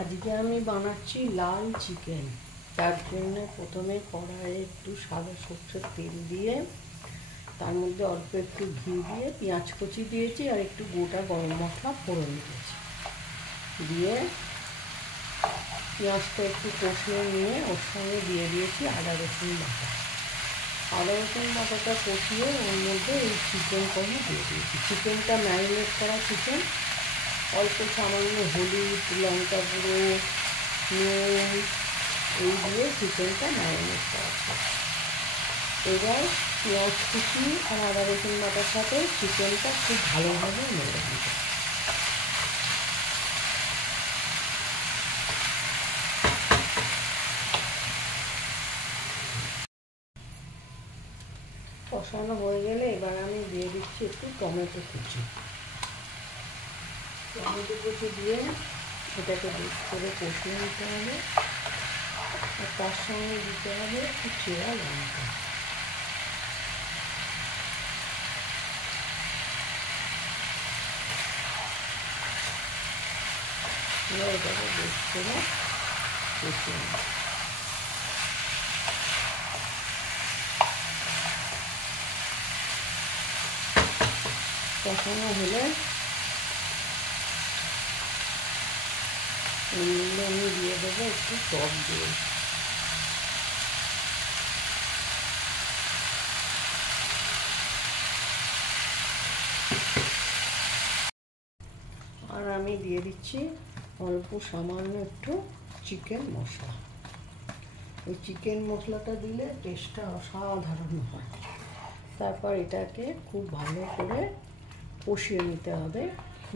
আজকে আমি বানাচ্ছি লাল চিকেন। তার জন্য প্রথমে কড়াইয়ে একটু সাদা সরষের তেল দিয়ে তার মধ্যে অল্প একটু ঘি দিয়ে পেঁয়াজ কুচি দিয়েছি আর একটু গোটা গরম মশলা ফোড়ন দিয়েছি। দিয়ে পেঁয়াজটা একটু কষিয়ে নিয়ে ওর সঙ্গে দিয়ে দিয়েছি আদা রসুন বাটা। আদা রসুন বাটাটা কষিয়ে ওর মধ্যে এই চিকেনগুলো দিয়ে দিয়েছি। চিকেনটা ম্যারিনেট করা চিকেন, অল্প সামান্য হলুদ, লঙ্কা গুঁড়ো, নুন এই দিয়ে চিকেনটা ম্যারিনেট করা থাকে। এবার পেঁয়াজ কুচি আর আদা রসুন বাটার সাথে চিকেনটা খুব ভালোভাবে নেড়ে দিতে। কষানো হয়ে গেলে এবার আমি দিয়ে দিচ্ছি একটু টমেটো কুচি। টমেটো কুচি দিয়ে এটাকে বেশ করে কষিয়ে নিতে হবে। আর তার সঙ্গে দিতে হবে একটু চেরা লঙ্কা। এটাকে বেশ করে কষিয়ে নেব। কষানো হলে আমি দিয়ে দেবো একটু টক দই। আর আমি দিয়ে দিচ্ছি অল্প সামান্য একটু চিকেন মশলা। ওই চিকেন মশলাটা দিলে টেস্টটা অসাধারণ হয়। তারপর এটাকে খুব ভালো করে কষিয়ে নিতে হবে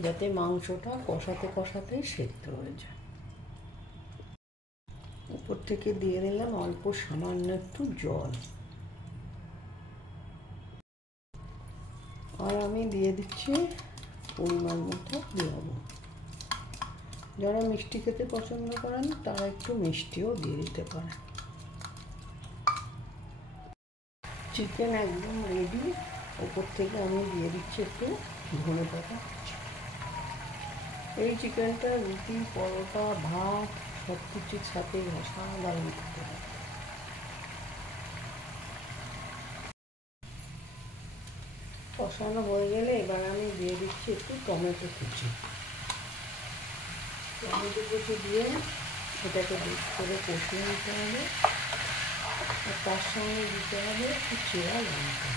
যাতে মাংসটা কষাতে কষাতেই সেদ্ধ হয়ে যায়। উপর থেকে দিয়ে দিলাম অল্প সামান্য একটু জল। আর আমি দিয়ে দিচ্ছি পরিমাণ মতো লবণ। যারা মিষ্টি খেতে পছন্দ করেন তারা একটু মিষ্টিও দিয়ে দিতে পারেন। চিকেন একদম রেডি। ওপর থেকে আমি দিয়ে দিচ্ছি একটু ধনেপাতা। এই চিকেনটা রুটি, পরোটা, ভাত সব কিছুর সাথে অসাধারণ খেতে হয়। কষানো হয়ে গেলে এবার আমি দিয়ে দিচ্ছি একটু টমেটো কুচি। টমেটো কুচি দিয়ে এটাকে বেশ করে কষিয়ে নিতে হবে। আর তার সঙ্গে দিতে হবে একটু চেরা লঙ্কা।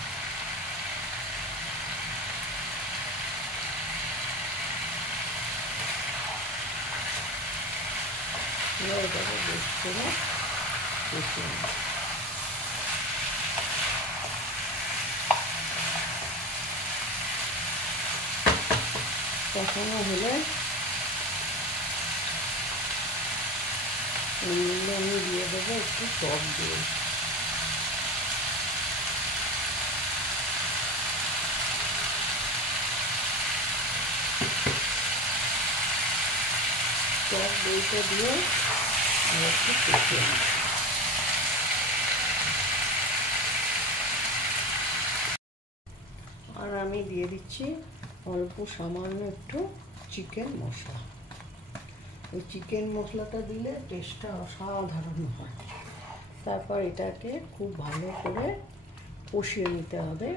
এটাকে বেশ করে কষিয়ে নেব। কষানো হলে আমি দিয়ে দেবো একটু টক দই। টক দইটা দিয়ে আর একটু কষিয়ে নেব। আর আমি দিয়ে দিচ্ছি অল্প সামান্য একটু চিকেন মশলা। ওই চিকেন মশলাটা দিলে টেস্টটা অসাধারণ হয়। তারপর এটাকে খুব ভালো করে কষিয়ে নিতে হবে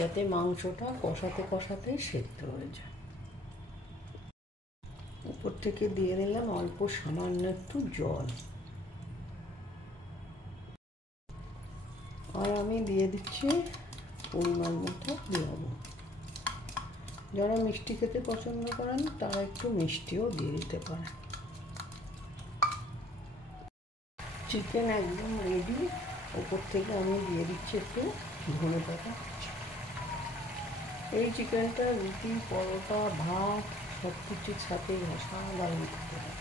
যাতে মাংসটা কষাতে কষাতেই সেদ্ধ হয়ে যায়। উপর থেকে দিয়ে দিলাম অল্প সামান্য একটু জল। আর আমি দিয়ে দিচ্ছি পরিমাণ মতো লবণ। যারা মিষ্টি খেতে পছন্দ করেন তারা একটু মিষ্টিও দিয়ে দিতে পারেন। চিকেন একদম রেডি। ওপর থেকে আমি দিয়ে দিচ্ছি একটু ধনেপাতা। এই চিকেনটা রুটি, পরোটা, ভাত সব কিছুর সাথে অসাধারণ খেতে হয়।